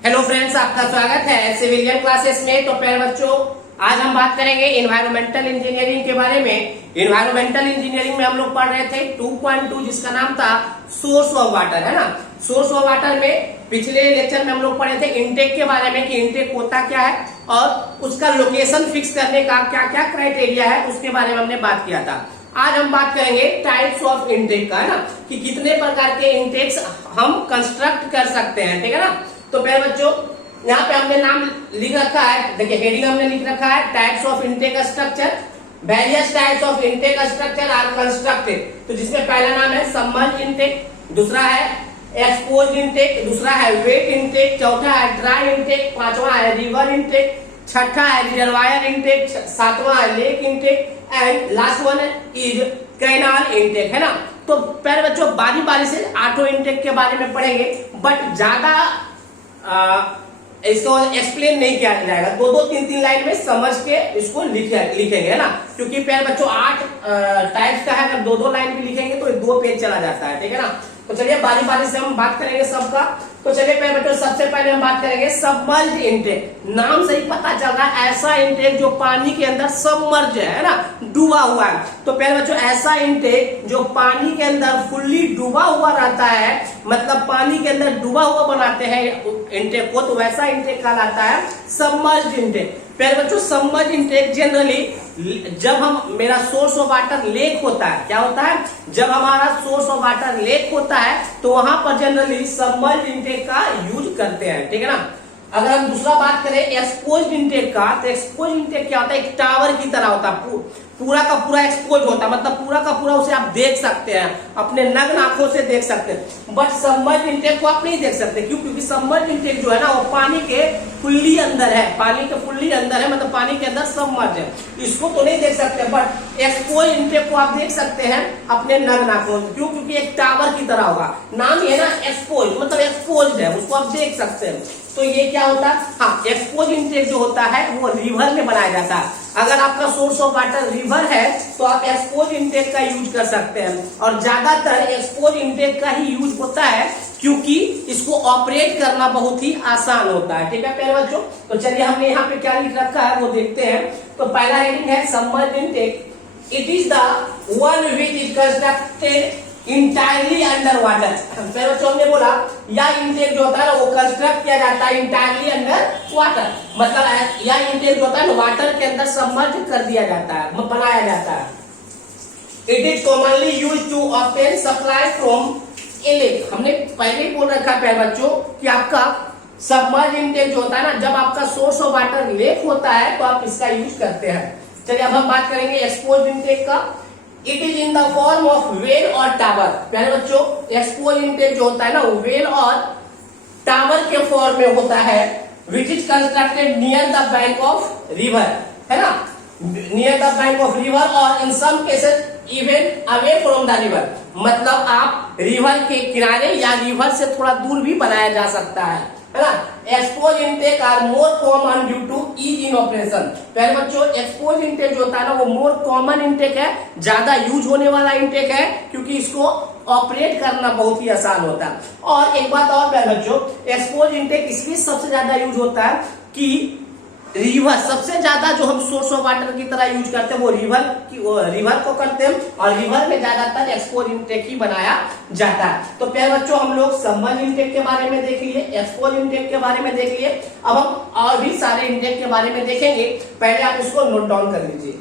Hello friends, आपका स्वागत है सिविलियन क्लासेस में। तो प्यारे बच्चों, आज हम बात करेंगे इन्वायरमेंटल इंजीनियरिंग के बारे में। इन्वायरमेंटल इंजीनियरिंग में हम लोग पढ़ रहे थे 2.2 जिसका नाम था सोर्स ऑफ वाटर, है ना। सोर्स ऑफ वाटर में पिछले लेक्चर में हम लोग पढ़े थे इंटेक के बारे में कि इंटेक होता क्या है और उसका लोकेशन फिक्स करने का क्या क्या क्राइटेरिया है, उसके बारे में हमने बात किया था। आज हम बात करेंगे टाइप्स ऑफ इंटेक का, है ना, कि कितने प्रकार के इंटेक्स हम कंस्ट्रक्ट कर सकते हैं, ठीक है ना। तो प्यारे बच्चों, यहाँ पे हमने नाम लिख रखा है, देखिए हेडिंग हमने लिख रखा है types of intake structure. Various types of intake structure are constructed. तो जिसमें पहला नाम है सबमर्ज इंटेक, दूसरा है एक्सपोज्ड इंटेक, दूसरा है वेट इंटेक, चौथा है ड्राई इंटेक, पांचवा है रिवर इंटेक, छठा है रिजर्वायर इंटेक, सातवां है lake intake and last one is canal intake, है ना। तो प्यारे बच्चों, बारी बारी से आठों इंटेक के बारे में पढ़ेंगे, बट ज्यादा इसको एक्सप्लेन नहीं किया जाएगा। दो दो तीन तीन लाइन में समझ के इसको लिखेंगे, है ना। क्योंकि प्यारे बच्चों 8 टाइप्स का है, अगर दो दो लाइन भी लिखेंगे तो 2 पेज चला जाता है, ठीक है ना। तो चलिए बारी बारी से हम बात करेंगे सबका। तो चलिए प्यारे बच्चों, सबसे पहले हम बात करेंगे सबमर्ज इंटेक। नाम से ही पता चल रहा है ऐसा इंटेक जो पानी के अंदर सबमर्ज है ना, डूबा हुआ है। तो प्यारे बच्चों, ऐसा इंटेक जो पानी के अंदर फुल्ली डूबा हुआ रहता है, मतलब पानी के अंदर डूबा हुआ बनाते हैं इंटेक को, तो वैसा इंटेक कहलाता है सबमर्ज इंटेक। प्यारे बच्चों, सबमर्ज इंटेक जनरली जब हम मेरा सोर्स ऑफ वाटर लेक होता है, क्या होता है, जब हमारा सोर्स ऑफ वाटर लेक होता है तो वहां पर जनरली सबमर्ज इंटेक का यूज करते हैं, ठीक है ना। अगर हम दूसरा बात करें एक्सपोज्ड इंटेक का, तो एक्सपोज्ड इंटेक क्या होता है, एक टावर की तरह होता है, पूरा का पूरा एक्सपोज होता है, मतलब पूरा का पूरा उसे आप देख सकते हैं, अपने नग्न आंखों से देख सकते हैं। बट सबमर्ज इंटेक को आप नहीं देख सकते, क्यों? क्योंकि सबमर्ज इंटेक जो है ना, वो पानी के फुल्ली अंदर है, पानी के फुल्ली अंदर है, मतलब पानी के अंदर सबमर्ज है, इसको तो नहीं देख सकते। बट एक्सपोज इंटेक को आप देख सकते हैं अपने नग्न आंखों से, क्यों? क्योंकि एक टावर की तरह होगा, नाम ही है ना एक्सपोज, मतलब एक्सपोज है, उसको आप देख सकते हैं। तो ये क्या होता है, हाँ, एक्सपोज इंटेक जो होता है वो रिवर में बनाया जाता है। अगर आपका सोर्स ऑफ वाटर रिवर है तो आप एक्सपोज इंटेक का यूज कर सकते हैं, और ज्यादातर एक्सपोज इंटेक का ही यूज होता है क्योंकि इसको ऑपरेट करना बहुत ही आसान होता है, ठीक है प्यारे बच्चों। तो चलिए हमने यहाँ पे क्या लिख रखा है वो देखते हैं। तो पहला हेडिंग है submerge intake. It is the one which is constructed entirely under water. प्यारे बच्चों, हमने बोला यह इंटेक जो होता है ना, वो कंस्ट्रक्ट किया जाता है इंटायरली अंडर वाटर, मतलब यह इंटेक जो होता है ना, वाटर के अंदर सबमर्ज कर दिया जाता है, बनाया जाता है। It is commonly used to obtain supply from a lake. हमने पहले ही बोल रखा है प्यारे बच्चों कि आपका सबमर्ज इंटेक जो होता है ना, जब आपका सोर्स ऑफ वाटर लेक होता है तो आप इसका यूज करते हैं। चलिए अब हम बात करेंगे एक्सपोज्ड इंटेक का। It is in the form of well और टावर। प्यारे बच्चों, एक्सपोज्ड इंटेक जो होता है ना, वेल और टावर के फॉर्म में होता है, which is constructed near the bank of river, है ना, near the bank of river, और in some cases even away from the river, मतलब आप रिवर के किनारे या रिवर से थोड़ा दूर भी बनाया जा सकता है ना। Expose intake are more common due to ease in operation. पहले बच्चों, एक्सपोज इंटेक जो होता है ना, वो मोर कॉमन इंटेक है, ज्यादा यूज होने वाला इंटेक है, क्योंकि इसको ऑपरेट करना बहुत ही आसान होता है। और एक बात और पहले बच्चों, एक्सपोज इंटेक इसलिए सबसे ज्यादा यूज होता है कि रिवर, सबसे ज्यादा जो हम सोर्स ऑफ वाटर की तरह यूज करते हैं वो रिवर को करते हैं, और रिवर में ज्यादातर एक्सपोज इंटेक ही बनाया जाता है। तो प्यारे बच्चों, हम लोग सबमर्ज इंटेक के बारे में देख लिए, एक्सपोज इंटेक के बारे में देख लिए, अब हम और भी सारे इंटेक के बारे में देखेंगे। पहले आप इसको नोट डाउन कर लीजिए।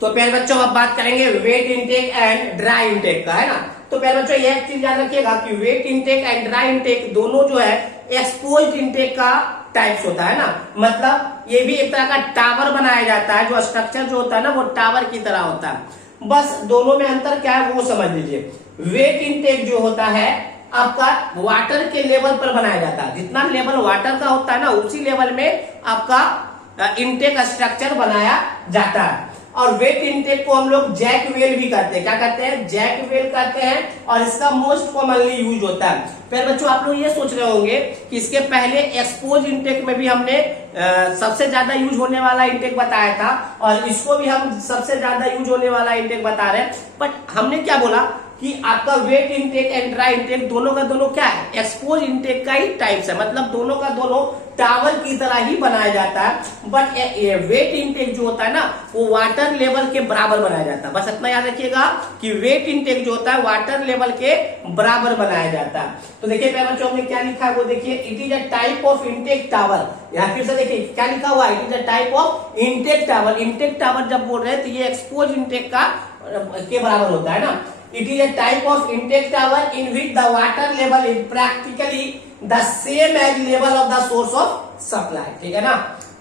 तो प्यारे बच्चों, अब बात करेंगे wet intake and dry intake का, है ना। तो प्यारे बच्चों, यह चीज याद रखिएगा कि wet intake and dry intake दोनों जो है एक्सपोज्ड इंटेक का टाइप्स होता है ना, मतलब ये भी एक तरह का टावर बनाया जाता है, जो स्ट्रक्चर जो होता है ना वो टावर की तरह होता है। बस दोनों में अंतर क्या है वो समझ लीजिए। वेट इंटेक जो होता है आपका वाटर के लेवल पर बनाया जाता है, जितना लेवल वाटर का होता है ना, उसी लेवल में आपका इंटेक स्ट्रक्चर बनाया जाता है। और वेट इनटेक को हम लोग जैक वेल भी करते हैं। क्या करते हैं? जैक वेल करते हैं और इसका मोस्ट कॉमनली यूज होता है। फिर बच्चों आप लोग ये सोच रहे होंगे कि इसके पहले एक्सपोज इनटेक में भी हमने सबसे ज्यादा यूज होने वाला इनटेक बताया था और इसको भी हम सबसे ज्यादा यूज होने वाला इनटेक बता रहे हैं। बट हमने क्या बोला कि आपका wet intake and dry intake दोनों का दोनों क्या है? एक्सपोज इनटेक का ही टाइप्स है, मतलब दोनों का दोनों टावल की तरह ही बनाया जाता है। बट वेट इनटेक जो होता है ना वो वाटर लेवल के बराबर बनाया जाता है। बस इतना याद रखिएगा कि वेट इनटेक जो होता है वाटर लेवल के बराबर बनाया जाता है। तो देखिए पहले बच्चों हमने क्या लिखा है वो देखिए, it is a type of intake tower. यहाँ फिर से देखिए क्या लिखा हुआ है, it is a type of intake tower. Intake tower जब बोल रहे हैं तो ये एक्सपोज इनटेक का के बराबर होता है ना। It is a type of intake tower in which the water level is practically the same as level of the source of supply। ठीक है ना।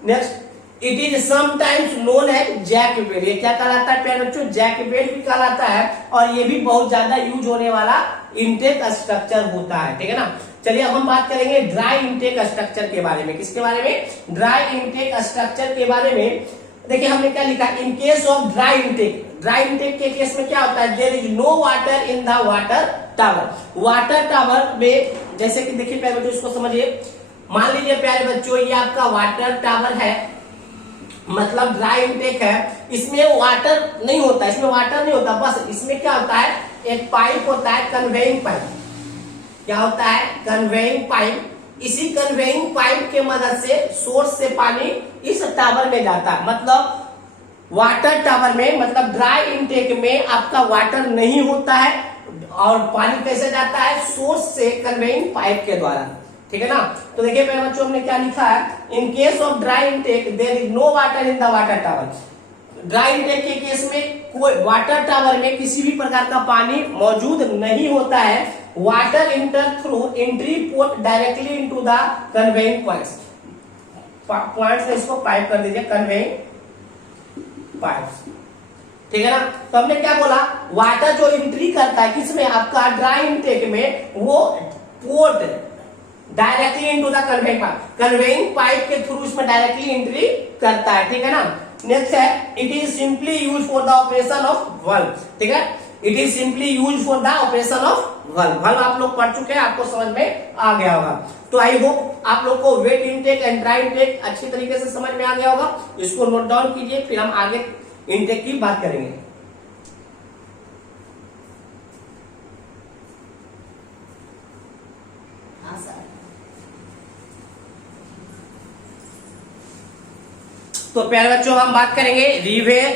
Next, it is sometimes known as jack well। ये क्या कहलाता है प्यारे बच्चों? Jack well भी कहलाता है और ये भी बहुत ज्यादा यूज होने वाला इंटेक स्ट्रक्चर होता है। ठीक है ना। चलिए अब हम बात करेंगे ड्राई इंटेक स्ट्रक्चर के बारे में। किसके बारे में? ड्राई इंटेक स्ट्रक्चर के बारे में। देखिए हमने क्या लिखा, in case of dry intake, dry intake के केस में क्या होता है? There is no water in the water tower. Water tower में जैसे कि देखिए प्यारे बच्चों इसको समझिए, मान लीजिए प्यारे बच्चों ये आपका वाटर टावर है, मतलब ड्राई इंटेक है, इसमें वाटर नहीं होता, इसमें वाटर नहीं होता, बस इसमें क्या होता है? एक पाइप होता है, कन्वेइंग पाइप। क्या होता है? Conveying pipe. इसी कन्वेइंग पाइप के मदद से सोर्स से पानी इस टावर में जाता है। मतलब वाटर टावर में, मतलब ड्राई इंटेक में आपका वाटर नहीं होता है और पानी कैसे जाता है? सोर्स से कन्वेइंग पाइप के द्वारा। ठीक है ना। तो देखिए पहले बच्चों हमने क्या लिखा है, in case of dry intake there is no water in the water tower. Dry intake के केस में कोई वाटर टावर में किसी भी प्रकार का पानी मौजूद नहीं होता है। Water enter through entry port directly into the conveying points. Points में इसको पाइप कर दीजिए, कन्वेइंग पाइप्स। ठीक है ना। तो हमने क्या बोला, वाटर जो एंट्री करता है किसमें? आपका ड्राई इंटेक में, वो port directly into the conveying pipe, conveying pipe के थ्रू इसमें डायरेक्टली एंट्री करता है। ठीक है ना। नेक्स्ट है, it is simply use for the operation of valve. ठीक है, it is simply use for the operation of valve. Valve आप लोग पढ़ चुके हैं, आपको समझ में आ गया होगा। तो आई होप आप लोग को wet intake and dry intake अच्छी तरीके से समझ में आ गया होगा। इसको नोट डाउन कीजिए, फिर हम आगे इनटेक की बात करेंगे। तो प्यारे बच्चों हम बात करेंगे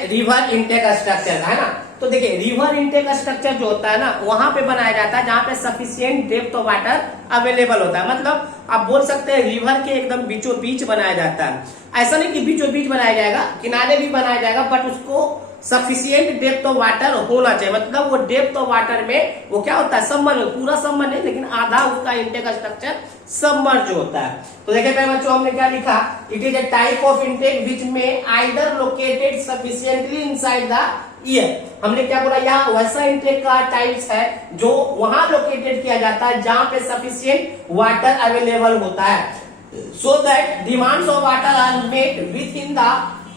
रिवर इनटेक स्ट्रक्चर, है ना। तो देखिए रिवर इनटेक स्ट्रक्चर जो होता है ना, वहां पे बनाया जाता है जहां पे sufficient depth of water available होता है। मतलब आप बोल सकते हैं रिवर के एकदम बीचों बीच बनाया जाता है। ऐसा नहीं कि बीचों बीच बनाया जाएगा, किनारे भी बनाया जाएगा, बट उसको सफिशिएंट डेप्थ ऑफ वाटर होना चाहिए। मतलब वो डेप्थ ऑफ वाटर में वो क्या होता है? सबमर्ज, पूरा सबमर्ज नहीं लेकिन आधा उसका इंटेक स्ट्रक्चर सबमर्ज होता है। तो देखिए पहले बच्चों हमने क्या लिखा, it is a type of intake which में either located sufficiently inside the year. हमने क्या बोला, यहाँ वैसा इंटेक का टाइप्स है जो वहां लोकेटेड किया जाता है जहां पे सफिशिएंट वाटर अवेलेबल होता है, so that demands of water are met within the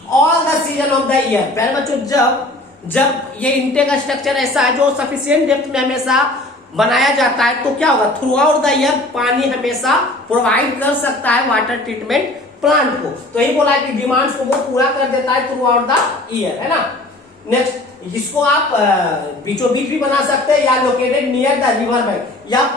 all the season of the year. पहले बच्चों जब ये इंटेक स्ट्रक्चर ऐसा है जो सफिशिएंट डेप्थ में हमेशा बनाया जाता है, तो क्या होगा? थ्रू आउट द ईयर पानी हमेशा प्रोवाइड कर सकता है वाटर ट्रीटमेंट प्लांट को। तो यही बोला कि डिमांड्स को वो पूरा कर देता है थ्रू आउट द ईयर, है ना। नेक्स्ट, इसको आप बीचों बीच भी बना सकते हैं या located near the river bank, या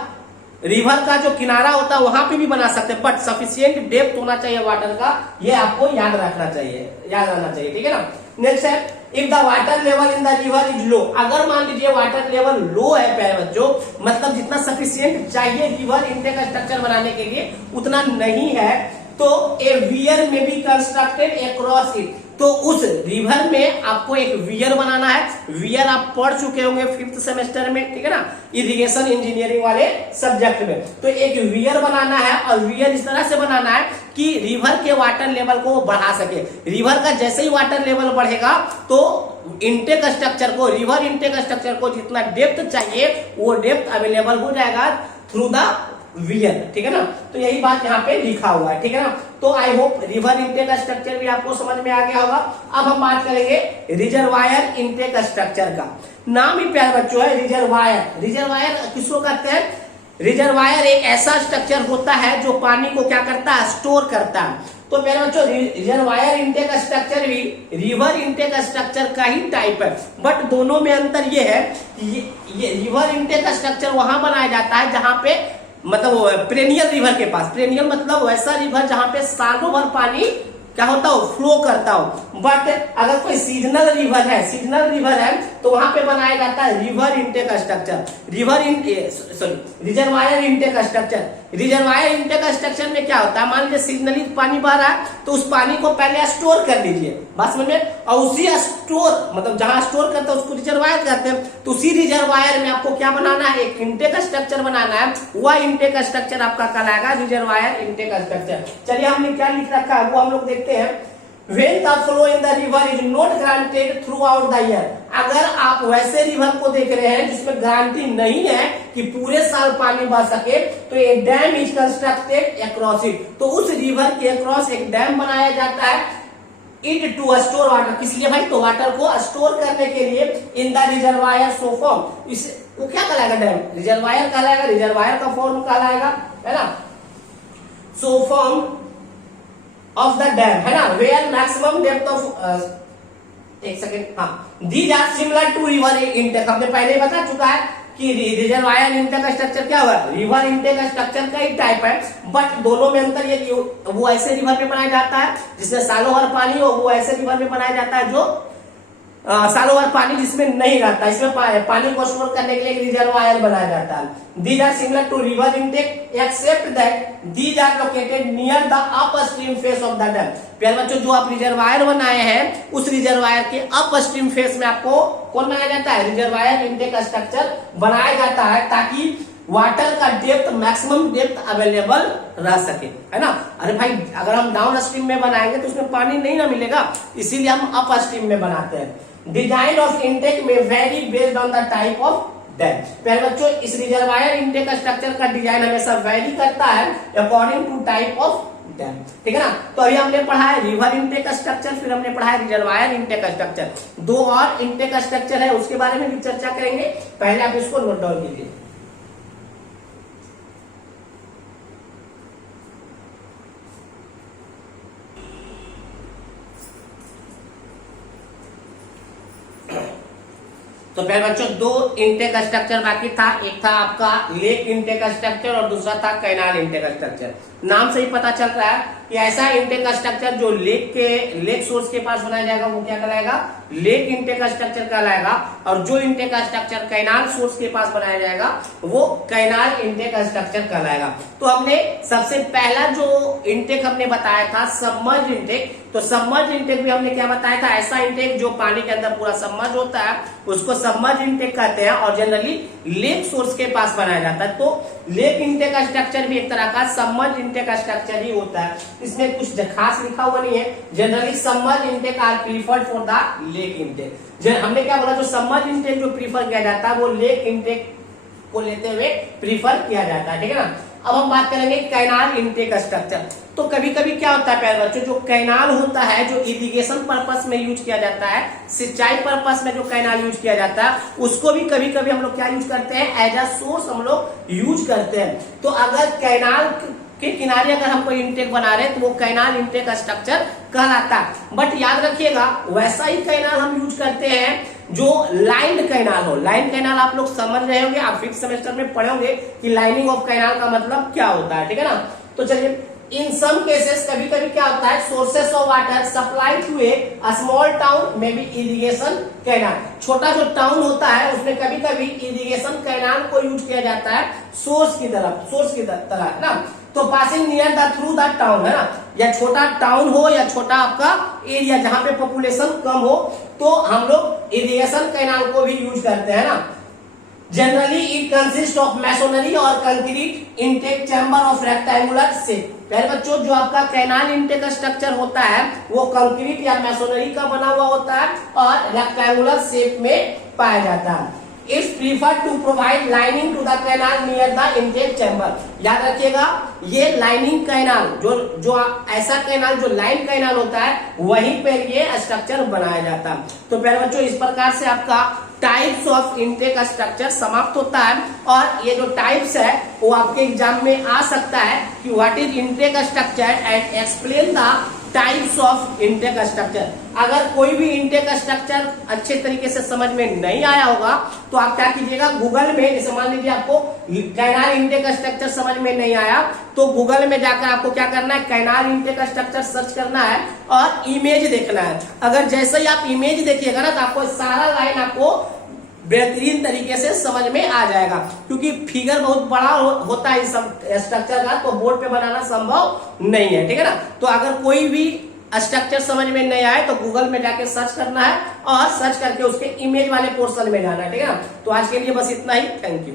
रिवर का जो किनारा होता है वहां पे भी बना सकते हैं, बट सफिशिएंट डेप्थ होना चाहिए वाटर का, ये आपको याद रखना चाहिए, याद रहना चाहिए। ठीक है ना। नेक्स्ट है, if the water level in the river is low. अगर मान लीजिए वाटर लेवल लो है प्यारे बच्चों, मतलब जितना सफिशिएंट चाहिए रिवर इंटेक स्ट्रक्चर बनाने के लिए उतना नहीं है, तो ए वियर में बी कंस्ट्रक्टेड अक्रॉस इट। तो उस रिवर में आपको एक वियर बनाना है। वियर आप पढ़ चुके होंगे 5th सेमेस्टर में, ठीक है ना, इरिगेशन इंजीनियरिंग वाले सब्जेक्ट में। तो एक वियर बनाना है और वियर इस तरह से बनाना है कि रिवर के वाटर लेवल को बढ़ा सके। रिवर का जैसे ही वाटर लेवल बढ़ेगा तो इंटेक स्ट्रक्चर को, रिवर इंटेक स्ट्रक्चर को जितना डेप्थ चाहिए वो डेप्थ अवेलेबल हो जाएगा थ्रू द वियर, ठीक है ना। तो यही बात यहाँ पे लिखा हुआ है, ठीक है ना। तो आई होप रिवर इनटेक का स्ट्रक्चर भी आपको समझ में आ गया होगा। अब हम बात करेंगे रिजर्वायर इनटेक स्ट्रक्चर का। नाम ही प्यारे बच्चों है रिजर्वायर। रिजर्वायर किसको कहते हैं? रिजर्वायर एक ऐसा स्ट्रक्चर होता है जो पानी को क्या करता है, स्टोर करता है। तो प्यारे बच्चों रिजर्वायर इनटेक स्ट्रक्चर भी रिवर इनटेक स्ट्रक्चर का ही टाइप है, बट दोनों में अंतर ये है कि ये रिवर इनटेक स्ट्रक्चर वहां बनाया जाता है जहां पे मतलब पेरेनियल रिवर के पास, पेरेनियल मतलब वैसा रिवर जहां पे सालों भर पानी क्या होता हो, फ्लो करता हो। बट अगर कोई सीजनल रिवर है, सीजनल रिवर है तो वहां पे बनाया जाता है river intake structure, reservoir intake structure. Reservoir intake structure में क्या होता है, मान लीजिए सीजनली पानी बह रहा है तो उस पानी को पहले स्टोर कर लीजिए, बात समझ में, और उसी स्टोर मतलब जहां स्टोर करते हैं उसको रिजर्वायर कहते हैं। तो उसी रिजर्वायर में आपको क्या बनाना है, एक इनटेक स्ट्रक्चर बनाना है, वह इनटेक स्ट्रक्चर आपका कहलाएगा रिजर्वायर इनटेक स्ट्रक्चर। चलिए हमने क्या लिख रखा है वो हम लोग देखते हैं। When the flow in the river is not granted throughout the year, अगर आप वैसे रिवर को देख रहे हैं जिसमें गारंटी नहीं है कि पूरे साल पानी बह सके, तो एक dam is constructed across it, तो उस रिवर के अक्रॉस एक डैम बनाया जाता है इट टू स्टोर वाटर, किस लिए भाई, तो वाटर को स्टोर करने के लिए in the reservoir so form. इस वो क्या कहलाएगा, डैम रिजर्वायर कहलाएगा, रिजर्वायर का फॉर्म कहलाएगा, है ना, so form of the dam, है ना, वेयर मैक्सिमम डेप्थ ऑफ एक सेकेंड, हाँ, these are similar to river intake. हमने पहले ही बता चुका है कि रिजर्वायर इनटेक स्ट्रक्चर क्या हुआ, रिवर इनटेक स्ट्रक्चर का ही टाइप है, बट दोनों में अंतर ये कि वो ऐसे रिवर में बनाया जाता है जिसमें सालों भर पानी हो, वो ऐसे रिवर में बनाया जाता है जो सालों भर पानी जिसमें नहीं रहता, इसमें पानी को स्टोर करने के लिए एक रिजर्वायर बनाया जाता है। These are similar to river intake except that these are located near the upstream face of the dam. प्यारे बच्चों जो आप रिजर्वायर बनाए हैं उस रिजर्वायर के अपस्ट्रीम फेस में आपको कौन बनाया जाता है, रिजर्वायर इनटेक स्ट्रक्चर बनाया जाता है, ताकि वाटर का डेप्थ मैक्सिमम डेप्थ अवेलेबल रह सके, है ना। अरे भाई अगर हम डाउन स्ट्रीम में बनाएंगे तो उसमें पानी नहीं ना मिलेगा, इसीलिए हम अप स्ट्रीम में बनाते हैं। डिजाइन ऑफ इनटेक में vary based on the type of dam. पहले बच्चों इस रिजर्वायर इनटेक स्ट्रक्चर का डिजाइन हमेशा वेरी करता है according to type of dam, ठीक है ना। तो अभी हमने पढ़ा है रिवर इनटेक स्ट्रक्चर, फिर हमने पढ़ा है रिजर्वायर इनटेक स्ट्रक्चर। दो और इनटेक स्ट्रक्चर है उसके बारे में भी चर्चा करेंगे, पहले आप इसको नोट डाउन कीजिए। तो पहले बच्चों दो इनटेक स्ट्रक्चर बाकी था, एक था आपका लेक इनटेक स्ट्रक्चर और दूसरा था कैनाल इनटेक स्ट्रक्चर। नाम से ही पता चल रहा है कि ऐसा इनटेक स्ट्रक्चर जो लेक सोर्स के पास बनाया जाएगा वो क्या कहलाएगा, लेक इनटेक स्ट्रक्चर कहलाएगा, और जो इनटेक स्ट्रक्चर कैनाल सोर्स के पास बनाया जाएगा वो कैनाल इनटेक स्ट्रक्चर कहलाएगा। तो हमने सबसे पहला जो इनटेक हमने बताया था सबमर्ज इनटेक, तो सबमर्ज इनटेक भी हमने क्या बताया था, ऐसा इनटेक जो पानी के अंदर पूरा सबमर्ज होता है उसको सबमर्ज इनटेक कहते हैं, और जनरली लेक सोर्स के पास बनाया जाता है। तो लेक इनटेक स्ट्रक्चर भी एक तरह का सबमर्ज इनटेक स्ट्रक्चर ही होता है, इसमें कुछ खास लिखा हुआ नहीं है। Generally submerge intake are preferred for the lake intake. हमने क्या बोला, जो सबमर्ज इनटेक जो प्रीफर किया जाता है वो लेक इनटेक को लेते हुए प्रीफर किया जाता है, ठीक है ना। अब हम बात करेंगे कैनाल इनटेक स्ट्रक्चर। तो कभी कभी क्या होता है प्यारे बच्चों, जो कैनाल होता है जो इरिगेशन पर्पस में यूज किया जाता है, सिंचाई पर्पस में जो कैनाल यूज किया जाता है उसको भी कभी कभी हम लोग क्या यूज करते हैं, एज अ सोर्स हम लोग यूज करते हैं। तो अगर कैनाल के किनारे अगर हम कोई इनटेक बना रहे हैं तो वो कैनाल इनटेक स्ट्रक्चर कहलाता है। बट याद रखिएगा वैसा ही कैनाल हम यूज करते हैं जो लाइन्ड कैनाल हो। लाइन कैनाल आप लोग समझ रहे होंगे, आप फिफ्थ सेमेस्टर में पढ़ोगे कि लाइनिंग ऑफ कैनाल का मतलब क्या होता है, ठीक है ना। तो चलिए इन सम केसेस कभी कभी क्या होता है, sources of water supply to a small town में भी इरिगेशन कैनाल, छोटा जो टाउन होता है उसमें कभी कभी इरिगेशन कैनाल को यूज किया जाता है सोर्स की तरह, है ना। तो passing near the through the town, है ना, या छोटा टाउन हो या छोटा आपका एरिया जहां पे पॉपुलेशन कम हो तो हम लोग इरिगेशन कैनाल को भी यूज करते हैं ना। Generally it consist of masonry और concrete intake chamber of rectangular shape. पहले बच्चों जो आपका कैनाल इनटेक स्ट्रक्चर होता है वो कंक्रीट या मैसोनरी का बना हुआ होता है और रेक्टेंगुलर शेप में पाया जाता है। It's prefer to provide lining to the canal near the intake chamber. याद रखिएगा, ये लाइनिंग कैनाल जो ऐसा कैनाल जो लाइन कैनाल होता है वहीं पर ये स्ट्रक्चर बनाया जाता है। तो प्यारे बच्चों, इस प्रकार से आपका टाइप्स ऑफ इनटेक स्ट्रक्चर समाप्त होता है। और ये जो टाइप्स है वो आपके एग्जाम में आ सकता है कि what is intake structure and explain the types of intake structure. अगर कोई भी इनटेक स्ट्रक्चर अच्छे तरीके से समझ में नहीं आया होगा तो आप क्या कीजिएगा, गूगल में, जैसे मान लीजिए आपको कैनाल इनटेक स्ट्रक्चर समझ में नहीं आया तो गूगल में जाकर आपको क्या करना है, कैनाल इनटेक स्ट्रक्चर सर्च करना है और इमेज देखना है। अगर जैसे ही आप इमेज देखिएगा ना तो आपको सारा लाइन आपको बेहतरीन तरीके से समझ में आ जाएगा, क्योंकि फिगर बहुत बड़ा होता है इस स्ट्रक्चर का, तो बोर्ड पे बनाना संभव नहीं है। ठीक है ना। तो अगर कोई भी स्ट्रक्चर समझ में नहीं आए तो गूगल में जाके सर्च करना है और सर्च करके उसके इमेज वाले पोर्शन में जाना है। ठीक है ना। तो आज के लिए बस इतना ही। Thank you.